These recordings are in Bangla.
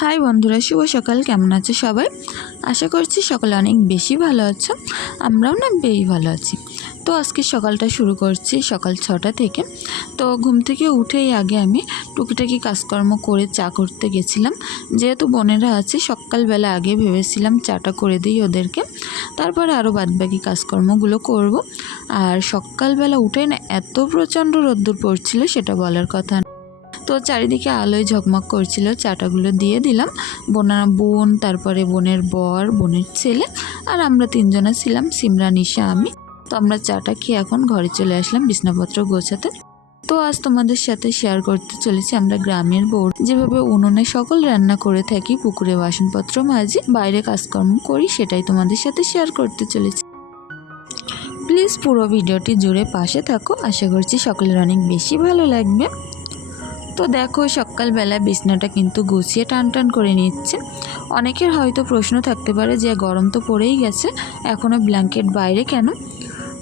হাই বন্ধুরা, শুভ সকাল। কেমন আছো সবাই? আশা করছি সকালে অনেক বেশি ভালো আছো। আমরাও না বেশ ভালো আছি। তো আজকে সকালটা শুরু করছি সকাল ছটা থেকে। তো ঘুম থেকে উঠেই আগে আমি টুকিটাকি কাজকর্ম করে চা করতে গেছিলাম। যেহেতু বোনেরা আছে, সকালবেলা আগে ভেবেছিলাম চাটা করে দিই ওদেরকে। তারপরে আরও বাদবাকি কাজকর্মগুলো করব। আর সকালবেলা উঠে না এত প্রচণ্ড রোদ্দুর পড়ছিল, সেটা বলার কথা। তো চারিদিকে আলোয় ঝকমক করছিল, চাটাগুলো দিয়ে দিলাম। বোনা বোন, তারপরে বোনের বর, বোনের ছেলে আর আমরা তিনজনা ছিলাম সিমরা নিশা আমি। তো আমরা চাটা খেয়ে এখন ঘরে চলে আসলাম বিছনাপত্র গোছাতে। তো আজ তোমাদের সাথে শেয়ার করতে চলেছি আমরা গ্রামের বউ যেভাবে উনুনে সকল রান্না করে থাকি, পুকুরে বাসনপত্র মাঝে বাইরে কাজকর্ম করি, সেটাই তোমাদের সাথে শেয়ার করতে চলেছি। প্লিজ পুরো ভিডিওটি জুড়ে পাশে থাকো। আশা করছি সকলের অনেক বেশি ভালো লাগবে। তো দেখো সকালবেলা বিছনাটা কিন্তু গুছিয়ে টান টান করে নিচ্ছে। অনেকের হয়তো প্রশ্ন থাকতে পারে যে, গরম তো পড়েই গেছে এখনও ব্ল্যাঙ্কেট বাইরে কেন?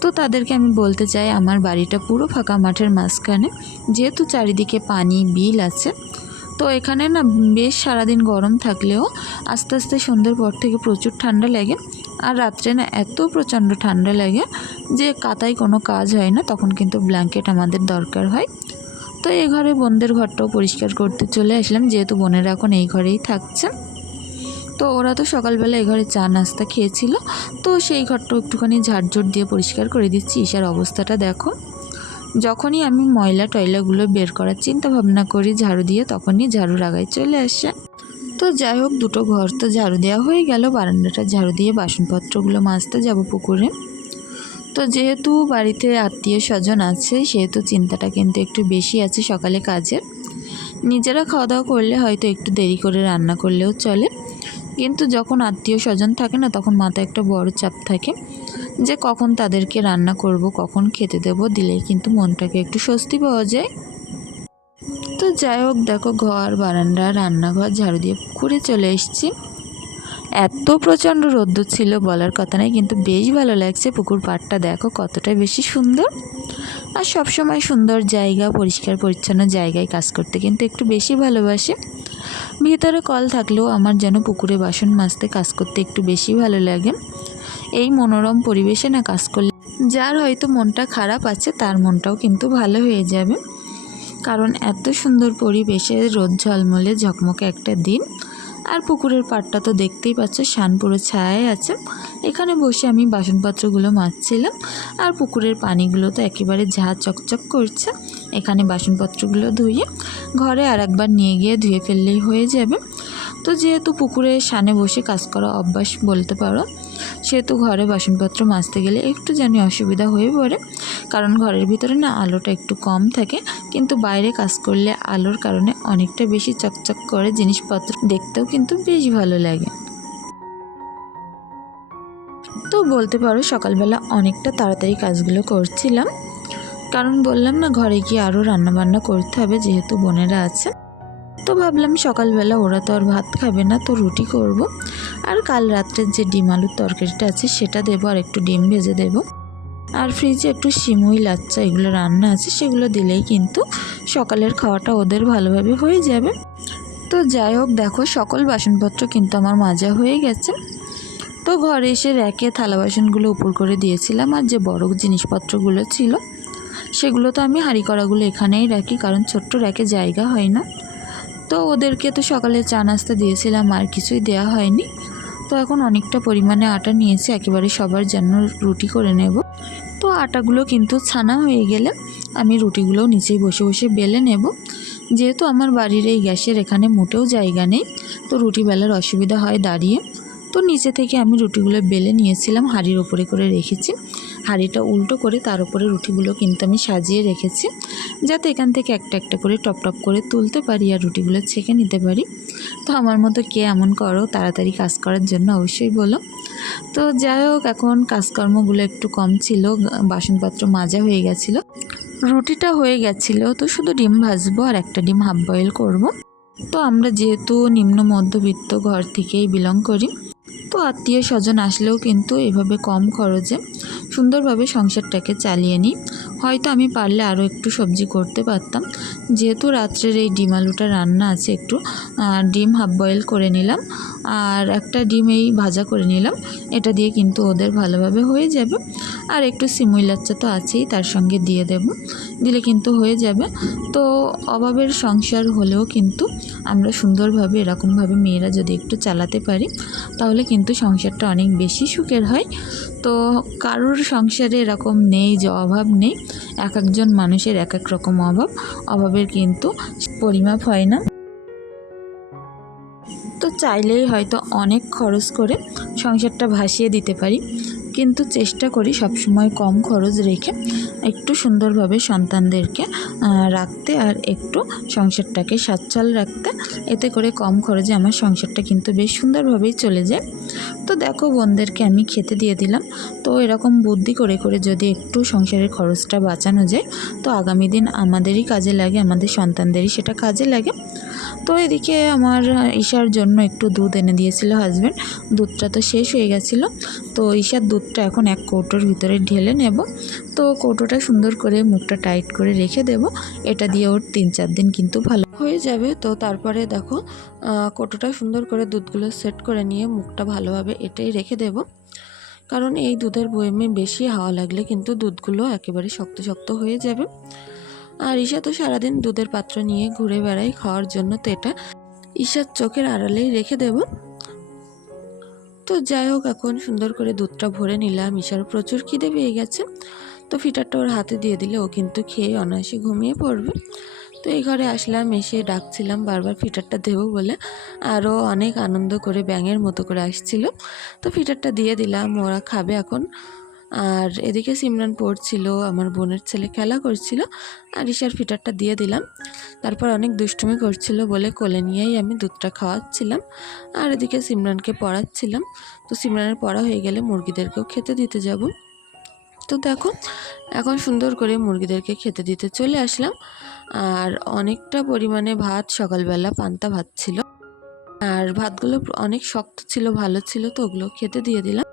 তো তাদেরকে আমি বলতে চাই, আমার বাড়িটা পুরো ফাঁকা মাঠের মাঝখানে, যেহেতু চারিদিকে পানি, বিল আছে। তো এখানে না, বেশ সারাদিন গরম থাকলেও আস্তে আস্তে সন্ধ্যের পর থেকে প্রচুর ঠান্ডা লাগে। আর রাত্রে না, এত প্রচণ্ড ঠান্ডা লাগে যে, কাতায় কোনো কাজ হয় না, তখন কিন্তু ব্ল্যাঙ্কেট আমাদের দরকার হয়। তো এই ঘরে বোনদের ঘরটাও পরিষ্কার করতে চলে আসলাম, যেহেতু বোনেরা এখন এই ঘরেই থাকছে। তো ওরা তো সকালবেলা এই ঘরে চা নাস্তা খেয়েছিল, তো সেই ঘরটাও একটুখানি ঝাড়ঝুট দিয়ে পরিষ্কার করে দিচ্ছি। ঈশার অবস্থাটা দেখো, যখনই আমি ময়লা টয়লাগুলো বের করার চিন্তা ভাবনা করি, ঝাড়ু দিয়ে তখনই ঝাড়ু লাগাই চলে আসে। তো যাই হোক, দুটো ঘর তো ঝাড়ু দেওয়া হয়ে গেল, বারান্দাটা ঝাড়ু দিয়ে বাসনপত্রগুলো মাজতে যাব পুকুরে। তো যেহেতু বাড়িতে আত্মীয় স্বজন আছে, সেহেতু চিন্তাটা কিন্তু একটু বেশি আছে সকালে কাজের। নিজেরা খাওয়া দাওয়া করলে হয়তো একটু দেরি করে রান্না করলেও চলে। কিন্তু যখন আত্মীয় স্বজন থাকে না, তখন মাথায় একটা বড় চাপ থাকে যে কখন তাদেরকে রান্না করব, কখন খেতে দেব, দিলেই কিন্তু মনটাকে একটু স্বস্তি পাওয়া যায়। তো যাই হোক, দেখো ঘর, বারান্দা, রান্নাঘর, ঝাড়ু দিয়ে পুকুরে চলে এসেছি। এত প্রচণ্ড রোদ্দুর ছিল বলার কথা নেই, কিন্তু বেশ ভালো লাগছে পুকুর পাড়টা। দেখো কতটা বেশি সুন্দর। আর সবসময় সুন্দর জায়গা, পরিষ্কার, পরিচ্ছন্ন জায়গায় কাজ করতে কিন্তু একটু বেশি ভালোবাসে। ভিতরে কল থাকলেও আমার যেন পুকুরে বাসন মাজতে কাজ করতে একটু বেশি ভালো লাগে। এই মনোরম পরিবেশে না কাজ করলে যার হয়তো মনটা খারাপ আছে, তার মনটাও কিন্তু ভালো হয়ে যাবে। কারণ এত সুন্দর পরিবেশে রোদ ঝলমলে ঝকমকে একটা দিন। আর পুকুরের পাড়টা তো দেখতেই পাচ্ছ শান পুরো ছায়ায় আছে। এখানে বসে আমি বাসনপত্রগুলো মাজছিলাম আর পুকুরের পানিগুলো তো একেবারে ঝা চকচক করছে। এখানে বাসনপত্রগুলো ধুয়ে ঘরে আর একবার নিয়ে গিয়ে ধুয়ে ফেললেই হয়ে যাবে। তো যেহেতু পুকুরে সানে বসে কাজ করা অভ্যাস বলতে পারো, সেহেতু ঘরে বাসনপত্র মাজতে গেলে একটু জানি অসুবিধা হয়ে পড়ে। কারণ ঘরের ভিতরে না আলোটা একটু কম থাকে, কিন্তু বাইরে কাজ করলে আলোর কারণে অনেকটা বেশি চকচক করে জিনিসপত্র দেখতেও কিন্তু বেশ ভালো লাগে। তো বলতে পারো সকালবেলা অনেকটা তাড়াতাড়ি কাজগুলো করছিলাম, কারণ বললাম না ঘরে গিয়ে আরও রান্নাবান্না করতে হবে যেহেতু বোনেরা আছে। তো ভাবলাম সকালবেলা ওরা তো আর ভাত খাবে না, তো রুটি করব। আর কাল রাত্রের যে ডিম আলুর তরকারিটা আছে সেটা দেবো আর একটু ডিম ভেজে দেবো। আর ফ্রিজে একটু সিমুই, লাচ্চা এগুলো রান্না আছে, সেগুলো দিলেই কিন্তু সকালের খাওয়াটা ওদের ভালোভাবে হয়ে যাবে। তো যাই হোক, দেখো সকল বাসনপত্র কিন্তু আমার মাজা হয়ে গেছে। তো ঘরে এসে র্যাকে থালা বাসনগুলো উপর করে দিয়েছিলাম, আর যে বড় জিনিসপত্রগুলো ছিল, সেগুলো তো আমি হাঁড়ি করাগুলো এখানেই রাখি, কারণ ছোট্ট র্যাকে জায়গা হয় না। তো ওদেরকে তো সকালে চা নাস্তা দিয়েছিলাম, আর কিছুই দেওয়া হয়নি। তো এখন অনেকটা পরিমাণে আটা নিয়েছি, একেবারে সবার জন্য রুটি করে নেব। তো আটাগুলো কিন্তু ছানা হয়ে গেলে আমি রুটিগুলো নিচেই বসে বসে বেলে নেব। যেহেতু আমার বাড়ির এই গ্যাসের এখানে মোটেও জায়গা নেই, তো রুটি বেলার অসুবিধা হয় দাঁড়িয়ে। তো নিচে থেকে আমি রুটিগুলো বেলে নিয়েছিলাম, হাঁড়ির ওপরে করে রেখেছি। হাঁড়িটা উল্টো করে তার উপরে রুটিগুলো কিন্তু আমি সাজিয়ে রেখেছি। যাতে এখান থেকে একটা একটা করে টপ টপ করে তুলতে পারি আর রুটিগুলো ছেঁকে নিতে পারি। তো আমার মতো কে এমন করো, তাড়াতাড়ি কাজ করার জন্য অবশ্যই বলো। তো যাই হোক, এখন কাজকর্মগুলো একটু কম ছিল, বাসনপত্র মাজা হয়ে গেছিল। রুটিটা হয়ে গেছিল, তো শুধু ডিম ভাজবো আর একটা ডিম হাফ বয়েল করব। তো আমরা যেহেতু নিম্ন মধ্যবিত্ত ঘর থেকেই বিলং করি তো আত্মীয় স্বজন আসলেও কিন্তু এভাবে কম খরচে সুন্দরভাবে সংসারটাকে চালিয়ে নিই। হয়তো আমি পারলে আরও একটু সবজি করতে পারতাম। যেহেতু রাত্রের এই ডিম আলুটা রান্না আছে একটু ডিম হাফ বয়েল করে নিলাম, আর একটা ডিম এই ভাজা করে নিলাম। এটা দিয়ে কিন্তু ওদের ভালোভাবে হয়ে যাবে। আর একটু সিমুই লাচ্চা তো আছেই, তার সঙ্গে দিয়ে দেব। দিলে কিন্তু হয়ে যাবে। তো অভাবের সংসার হলেও কিন্তু আমরা সুন্দরভাবে, এরকমভাবে মেয়েরা যদি একটু চালাতে পারি, তাহলে কিন্তু সংসারটা অনেক বেশি সুখের হয়। তো কারোর সংসারে এরকম নেই যে অভাব নেই। এক একজন মানুষের এক এক রকম অভাব। অভাবের কিন্তু পরিমাপ হয় না। তো চাইলেই হয়তো অনেক খরচ করে সংসারটা ভাসিয়ে দিতে পারি। কিন্তু চেষ্টা করি সবসময় কম খরচ রেখে একটু সুন্দরভাবে সন্তানদেরকে রাখতে আর একটু সংসারটাকে সচ্ছল রাখতে। এতে করে কম খরচে আমার সংসারটা কিন্তু বেশ সুন্দরভাবেই চলে যায়। তো দেখো বোনদেরকে আমি খেতে দিয়ে দিলাম। তো এরকম বুদ্ধি করে করে যদি একটু সংসারের খরচটা বাঁচানো যায়, তো আগামী দিন আমাদেরই কাজে লাগে, আমাদের সন্তানদেরই সেটা কাজে লাগে। তো এদিকে আমার ঈশার জন্য একটু দুধ এনে দিয়েছিল হাজব্যান্ড দুধটা তো শেষ হয়ে গেছিল। তো ঈশার দুধটা এখন এক কৌটোর ভিতরে ঢেলে নেব। তো কৌটোটা সুন্দর করে মুখটা টাইট করে রেখে দেব। এটা দিয়ে ওর তিন চার দিন কিন্তু ভালো হয়ে যাবে। তো তারপরে দেখো কৌটোটা সুন্দর করে দুধগুলো সেট করে নিয়ে মুখটা ভালোভাবে এটাই রেখে দেব। কারণ এই দুধের বয়েমে বেশি হাওয়া লাগলে কিন্তু দুধগুলো একেবারে শক্ত শক্ত হয়ে যাবে। আর ঈশা তো সারাদিন দুধের পাত্র নিয়ে ঘুরে বেড়াই খাওয়ার জন্য, তো এটা ঈশার চোখের আড়ালেই রেখে দেব। তো যাই হোক, এখন সুন্দর করে দুধটা ভরে নিলাম। ঈশার প্রচুর খিদে পেয়ে গেছে, তো ফিটারটা ওর হাতে দিয়ে দিলে ও কিন্তু খেয়ে অনায়াসে ঘুমিয়ে পড়বে। তো এই ঘরে আসলাম, এসে ডাকছিলাম, বারবার ফিটারটা দেবো বলে। আরও অনেক আনন্দ করে ব্যাঙের মতো করে আসছিল। তো ফিটারটা দিয়ে দিলাম, ওরা খাবে এখন। আর এদিকে সিমরান পড়ছিল, আমার বোনের ছেলে খেলা করছিল, আর ঈশার ফিটারটা দিয়ে দিলাম। তারপর অনেক দুষ্টুমি করছিল বলে কোলে নিয়েই আমি দুধটা খাওয়াচ্ছিলাম, আর এদিকে সিমরানকে পড়াচ্ছিলাম। তো সিমরানের পড়া হয়ে গেলে মুরগিদেরকেও খেতে দিতে যাব। তো দেখো, এখন সুন্দর করে মুরগিদেরকে খেতে দিতে চলে আসলাম, আর অনেকটা পরিমাণে ভাত সকালবেলা পান্তা ভাত ছিল। আর ভাতগুলো অনেক শক্ত ছিল, ভালো ছিল, তো ওগুলো খেতে দিয়ে দিলাম।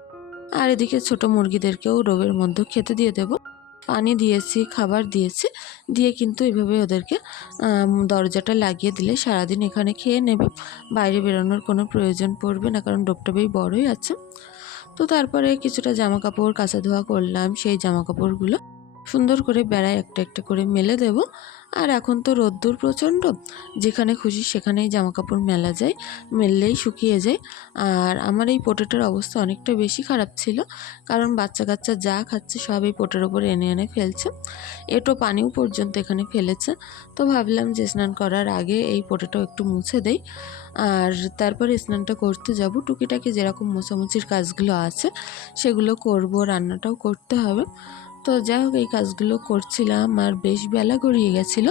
আর এদিকে ছোট মুরগিদেরকেও রোবের মধ্যে খেতে দিয়ে দেব। পানি দিয়েছি, খাবার দিয়েছি। দিয়ে কিন্তু এভাবে ওদেরকে দরজাটা লাগিয়ে দিলে সারাদিন এখানে খেয়ে নেবে। বাইরে বেরোনোর কোনো প্রয়োজন পড়বে না, কারণ ডোবটা বেশ বড়ই আছে। তো তারপরে কিছুটা জামা কাপড় কাচা ধোয়া করলাম। সেই জামা কাপড়গুলো সুন্দর করে বেড়ায় একটা একটা করে মেলে দেব। আর এখন তো রোদ্দুর প্রচণ্ড। যেখানে খুশি সেখানেই জামা কাপড় মেলা যায়, মেললেই শুকিয়ে যায়। আর আমার এই পোটেটার অবস্থা অনেকটা বেশি খারাপ ছিল, কারণ বাচ্চা কাচ্চা যা খাচ্ছে সব এই পোটের ওপর এনে এনে ফেলছে। এটো পানিও পর্যন্ত এখানে ফেলেছে। তো ভাবলাম যে স্নান করার আগে এই পোটেটাও একটু মুছে দেই। আর তারপরে স্নানটা করতে যাব। টুকিটাকি যেরকম মোছামুছির কাজগুলো আছে, সেগুলো করব, রান্নাটাও করতে হবে। তো যাই হোক, এই কাজগুলো করছিলাম আর বেশ বেলা গড়িয়ে গেছিল।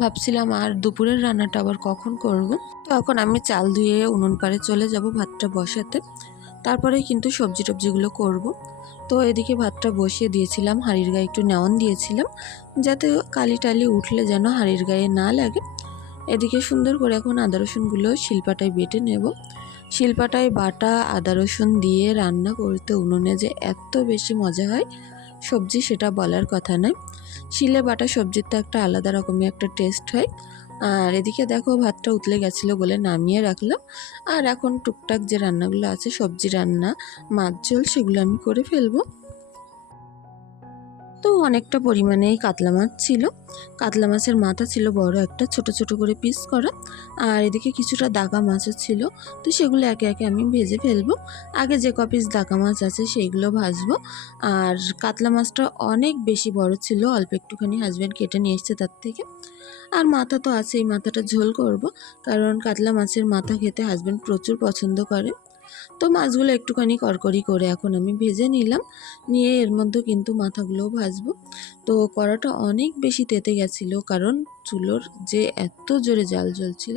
ভাবছিলাম আর দুপুরের রান্নাটা আবার কখন করব। তো এখন আমি চাল ধুয়ে উনুন পাড়ে চলে যাব ভাতটা বসাতে। তারপরে কিন্তু সবজি টবজিগুলো করব। তো এদিকে ভাতটা বসিয়ে দিয়েছিলাম, হাঁড়ির গায়ে একটু নেওয়ান দিয়েছিলাম, যাতে কালি টালি উঠলে যেন হাঁড়ির গায়ে না লাগে। এদিকে সুন্দর করে এখন আদা রসুনগুলো শিলপাটায় বেটে নেব। শিলপাটায় বাটা, আদা রসুন দিয়ে রান্না করতে উনুনে যে এত বেশি মজা হয় সবজি সেটা বলার কথা নয়। শিলে বাটা সবজির তো একটা আলাদা রকমের একটা টেস্ট হয়। আর এদিকে দেখো ভাতটা উতলে গেছিল বলে নামিয়ে রাখলাম। আর এখন টুকটাক যে রান্নাগুলো আছে, সবজি রান্না, মাছ ঝোল, সেগুলো আমি করে ফেলব। তো অনেকটা পরিমাণেই কাতলা মাছ ছিল। কাতলা মাছের মাথা ছিল বড় একটা, ছোট ছোট করে পিস করা। আর এদিকে কিছুটা দাগা মাছও ছিল। তো সেগুলো একে একে আমি ভেজে ফেলব। আগে যে কপিস পিস দাগা মাছ আছে সেইগুলো ভাজবো। আর কাতলা মাছটা অনেক বেশি বড় ছিল, অল্প একটুখানি হাজব্যান্ড কেটে নিয়ে এসছে তার থেকে। আর মাথা তো আছে, এই মাথাটা ঝোল করব। কারণ কাতলা মাছের মাথা খেতে হাজব্যান্ড প্রচুর পছন্দ করে। তো মাছগুলো একটুখানি কড়কড়ি করে এখন আমি ভেজে নিলাম। নিয়ে এর মধ্যে কিন্তু মাথাগুলোও ভাজবো। তো কড়াটা অনেক বেশি তেতে গেছিল কারণ চুলোর যে এত জোরে জাল জ্বলছিল।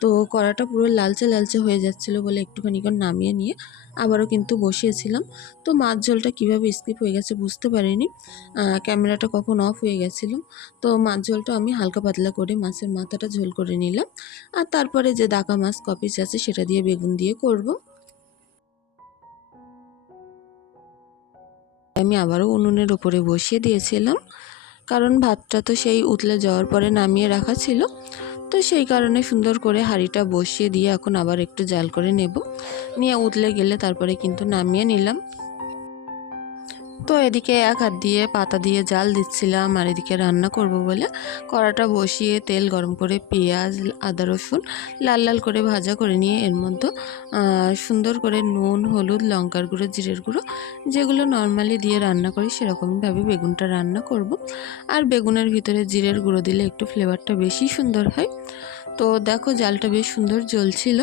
তো কড়াটা পুরো লালচে লালচে হয়ে যাচ্ছিল বলে একটুখানি করে নামিয়ে নিয়ে আবারও কিন্তু বসিয়েছিলাম। তো মাছ ঝোলটা কীভাবে স্কিপ হয়ে গেছে বুঝতে পারিনি। ক্যামেরাটা কখন অফ হয়ে গেছিল। তো মাছ ঝোলটা আমি হালকা পাতলা করে মাছের মাথাটা ঝোল করে নিলাম। আর তারপরে যে দাকা মাছ কপিস আছে সেটা দিয়ে বেগুন দিয়ে করব। আমি আবারও উনুনের ওপরে বসিয়ে দিয়েছিলাম। কারণ ভাতটা তো সেই উতলে যাওয়ার পরে নামিয়ে রাখা ছিল। তো সেই কারণে সুন্দর করে হাঁড়িটা বসিয়ে দিয়ে এখন আবার একটু জাল করে নেব। নিয়ে উতলে গেলে তারপরে কিন্তু নামিয়ে নিলাম। তো এদিকে এক হাত দিয়ে পাতা দিয়ে জাল দিচ্ছিলাম আর এদিকে রান্না করব বলে কড়াটা বসিয়ে তেল গরম করে পেঁয়াজ, আদা, রসুন লাল লাল করে ভাজা করে নিয়ে এর মধ্যে সুন্দর করে নুন, হলুদ, লঙ্কার গুঁড়ো, জিরের গুঁড়ো যেগুলো নর্মালি দিয়ে রান্না করি সেরকমভাবে বেগুনটা রান্না করব। আর বেগুনের ভিতরে জিরের গুঁড়ো দিলে একটু ফ্লেভারটা বেশি সুন্দর হয়। তো দেখো জালটা বেশ সুন্দর জ্বলছিল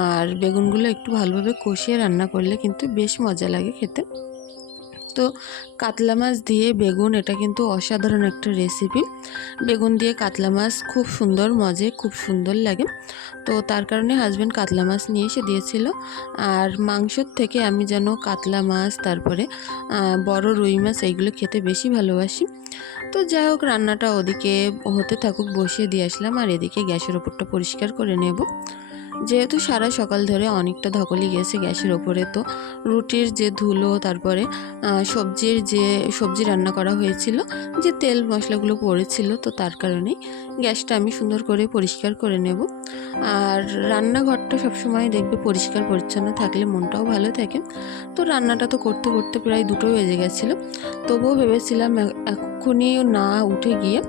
আর বেগুনগুলো একটু ভালোভাবে কষিয়ে রান্না করলে কিন্তু বেশ মজা লাগে খেতে। তো কাতলা মাছ দিয়ে বেগুন, এটা কিন্তু অসাধারণ একটা রেসিপি বেগুন দিয়ে কাতলা মাছ খুব সুন্দর, মজে খুব সুন্দর লাগে। তো তার কারণে হাজব্যান্ড কাতলা মাছ নিয়ে এসে দিয়েছিল। আর মাংসর থেকে আমি যেন কাতলা মাছ, তারপরে বড় রুই মাছ, এইগুলো খেতে বেশি ভালোবাসি। তো যাই হোক, রান্নাটা ওদিকে হতে থাকুক, বসিয়ে দিয়ে আসলাম। আর এদিকে গ্যাসের ওপরটা পরিষ্কার করে নেব। যেহেতু সারা সকাল ধরে অনেকটা ধকলি গেছে গ্যাসের ওপরে, তো রুটির যে ধুলো, তারপরে সবজির যে, সবজি রান্না করা হয়েছিল, যে তেল মশলাগুলো পড়েছিল, তো তার কারণেই গ্যাসটা আমি সুন্দর করে পরিষ্কার করে নেব। আর রান্নাঘরটা সবসময় দেখবে পরিষ্কার, পরিচ্ছন্ন থাকলে মনটাও ভালো থাকে। তো রান্নাটা তো করতে করতে প্রায় দুটো বেজে গেছিল। তবুও ভেবেছিলাম এ- এক্ষুনি না উঠে গিয়ে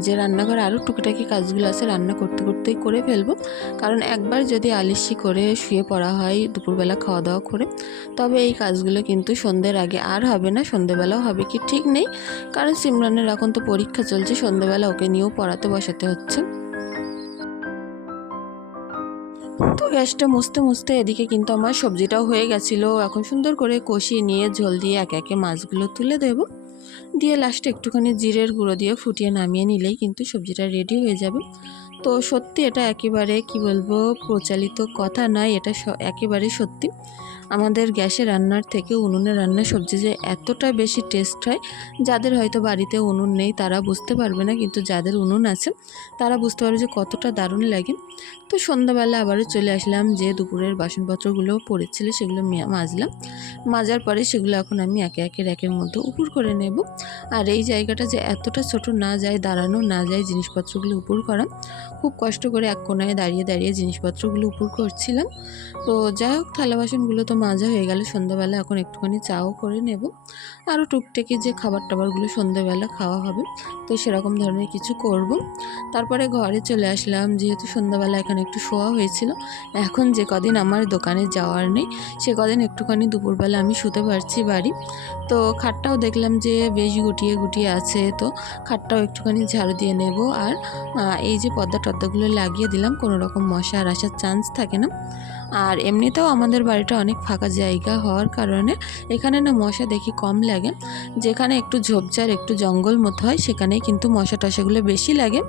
যে রান্নাঘরে আরও টুকিটাকি কাজগুলো আছে রান্না করতে করতেই করে ফেলব। কারণ একবার যদি আলিসি করে শুয়ে পড়া হয় দুপুরবেলা খাওয়া দাওয়া করে, তবে এই কাজগুলো কিন্তু সন্ধ্যের আগে আর হবে না, সন্ধ্যেবেলাও হবে কি ঠিক নেই। কারণ সিমরানের এখন তো পরীক্ষা চলছে, সন্ধ্যেবেলা ওকে নিয়েও পড়াতে বসাতে হচ্ছে। তো গ্যাসটা মুছতে মুছতে এদিকে কিন্তু আমার সবজিটাও হয়ে গেছিল। এখন সুন্দর করে কষিয়ে নিয়ে ঝোল দিয়ে একে একে মাছগুলো তুলে দেব। দিয়ে লাস্টে একটুখানি জিরের গুঁড়ো দিয়ে ফুটিয়ে নামিয়ে নিলেই কিন্তু সবজিটা রেডি হয়ে যাবে। তো সত্যি এটা একেবারে কি বলব, প্রচলিত কথা নয়, এটা একেবারে সত্যি। আমাদের গ্যাসে রান্নার থেকে উনুনে রান্নার সবজি যে এতটা বেশি টেস্ট হয়, যাদের হয়তো বাড়িতে উনুন নেই তারা বুঝতে পারবে না, কিন্তু যাদের উনুন আছে তারা বুঝতে পারবে যে কতটা দারুণ লাগে। তো সন্ধ্যাবেলা আবারও চলে আসলাম যে দুপুরের বাসনপত্রগুলো পড়েছিল সেগুলো মাজলাম। মাজার পরে সেগুলো এখন আমি একে একে র্যাকের মধ্যে উপর করে নেব। আর এই জায়গাটা যে এতটা ছোট না যায় দাঁড়ানো, না যায় জিনিসপত্রগুলো উপর করা, খুব কষ্ট করে এক কোনায় দাঁড়িয়ে দাঁড়িয়ে জিনিসপত্রগুলো উপর করছিলাম। তো যাই হোক, থালা বাসনগুলো তো মাজা হয়ে গেল সন্ধ্যাবেলা। এখন একটুখানি চাও করে নেব। আরও টুকটাকি যে খাবার টাবারগুলো সন্ধ্যাবেলা খাওয়া হবে, তো সেরকম ধরনের কিছু করব। তারপরে ঘরে চলে আসলাম, যেহেতু সন্ধ্যাবেলা এখানে একটু শোয়া হয়েছিল। এখন যে কদিন আমার দোকানে যাওয়ার নেই, সে কদিন একটুখানি দুপুরবেলা আমি শুতে পারছি বাড়ি। তো খাটটাও দেখলাম যে বেশ গুটিয়ে গুটিয়ে আছে, তো খাটটাও একটুখানি ঝাড়ু দিয়ে নেব। আর এই যে পর্দা টর্দাগুলো লাগিয়ে দিলাম, কোনো রকম মশা আর আসার চান্স থাকে না। আর এমনিতেও আমাদের বাড়িটা অনেক ফাঁকা জায়গা হওয়ার কারণে এখানে না মশা দেখি কম লাগে। যেখানে একটু ঝোপঝাড়, একটু জঙ্গল মতো হয়, সেখানেই কিন্তু মশা টশাগুলো বেশি লাগে।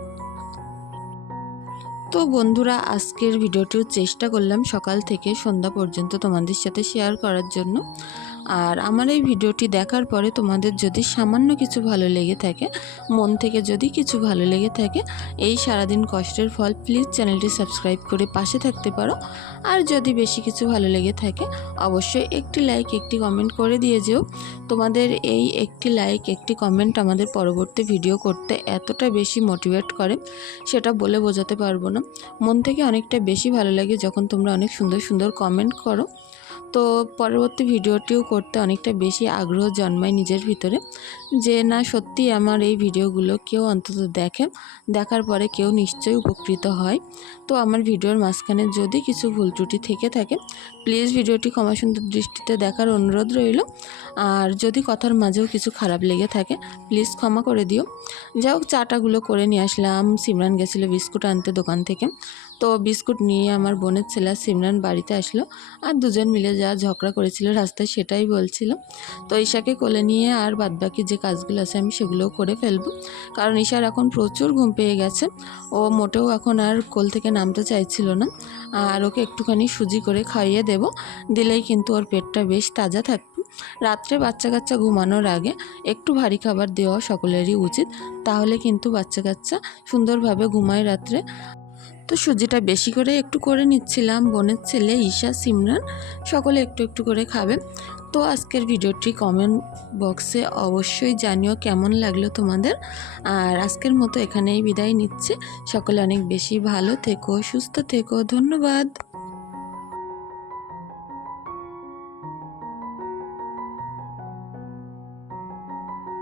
তো বন্ধুরা, আজকের ভিডিওটিও চেষ্টা করলাম সকাল থেকে সন্ধ্যা পর্যন্ত তোমাদের সাথে শেয়ার করার জন্য। আর আমার এই ভিডিওটি দেখার পরে তোমাদের যদি সামান্য কিছু ভালো লেগে থাকে, মন থেকে যদি কিছু ভালো লেগে থাকে, এই সারাদিন কষ্টের ফল প্লিজ চ্যানেলটি সাবস্ক্রাইব করে পাশে থাকতে পারো। আর যদি বেশি কিছু ভালো লেগে থাকে, অবশ্যই একটি লাইক একটি কমেন্ট করে দিয়ে যেও। তোমাদের এই একটি লাইক একটি কমেন্ট আমাদের পরবর্তী ভিডিও করতে এতটা বেশি মোটিভেট করে, সেটা বলে বোঝাতে পারব না। মন থেকে অনেকটা বেশি ভালো লাগে যখন তোমরা অনেক সুন্দর সুন্দর কমেন্ট করো। তো পরবর্তী ভিডিওটিও করতে অনেকটা বেশি আগ্রহ জন্মায় নিজের ভিতরে, যে না সত্যি আমার এই ভিডিওগুলো কেউ অন্তত দেখে, দেখার পরে কেউ নিশ্চয়ই উপকৃত হয়। তো আমার ভিডিওর মাঝখানে যদি কিছু ভুল ত্রুটি থেকে থাকে প্লিজ ভিডিওটি ক্ষমা সুন্দর দৃষ্টিতে দেখার অনুরোধ রইল। আর যদি কথার মাঝেও কিছু খারাপ লেগে থাকে প্লিজ ক্ষমা করে দিও। যাই হোক, চাটাগুলো করে নিয়ে আসলাম। সিমরান গেছিল বিস্কুট আনতে দোকান থেকে। তো বিস্কুট নিয়ে আমার বোনের ছেলে সিমরান বাড়িতে আসলো আর দুজন মিলে যা ঝগড়া করেছিল রাস্তায় সেটাই বলছিল। তো ঈশাকে কোলে নিয়ে আর বাদবাকি যে কাজগুলো আছে আমি সেগুলোও করে ফেলব। কারণ ঈশার এখন প্রচুর ঘুম পেয়ে গেছে। ও মোটেও এখন আর কোল থেকে নামতে চাইছিল না। আর ওকে একটুখানি সুজি করে খাইয়ে দেব। দিলেই কিন্তু ওর পেটটা বেশ তাজা থাকবে। রাত্রে বাচ্চা কাচ্চা ঘুমানোর আগে একটু ভারী খাবার দেওয়া সকলেরই উচিত। তাহলে কিন্তু বাচ্চা কাচ্চা সুন্দরভাবে ঘুমায় রাত্রে। তো সুজিটা বেশি করে একটু করে নিচ্ছিলাম। বোনের ছেলে ঈশা, সিমরান, সকলে একটু একটু করে খাবে। তো আজকের ভিডিওটি কমেন্ট বক্সে অবশ্যই জানিও কেমন লাগল তোমাদের। আর আজকের মতো এখানেই বিদায় নিচ্ছে। সকলে অনেক বেশি ভালো থেকো, সুস্থ থেকো। ধন্যবাদ।